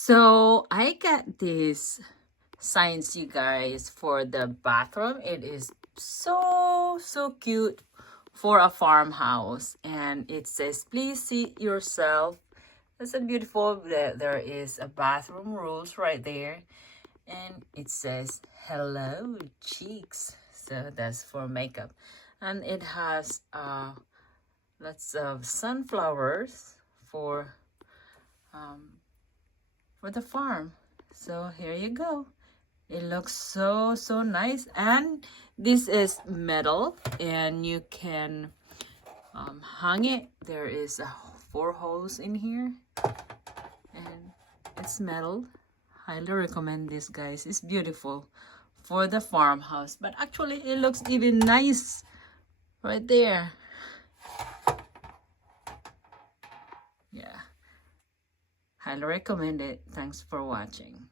So I got this signs, you guys, for the bathroom. It is so cute for a farmhouse, and it says, "Please seat yourself." That's a beautiful. There is a bathroom rules right there, and it says, "Hello, cheeks." So that's for makeup, and it has lots of sunflowers for um for the farm. So here you go. It looks so nice, and this is metal, and you can hang it. There is 4 holes in here, and it's metal. Highly recommend this, guys. It's beautiful for the farmhouse, but actually it looks even nice right there. Yeah, highly recommend it. Thanks for watching.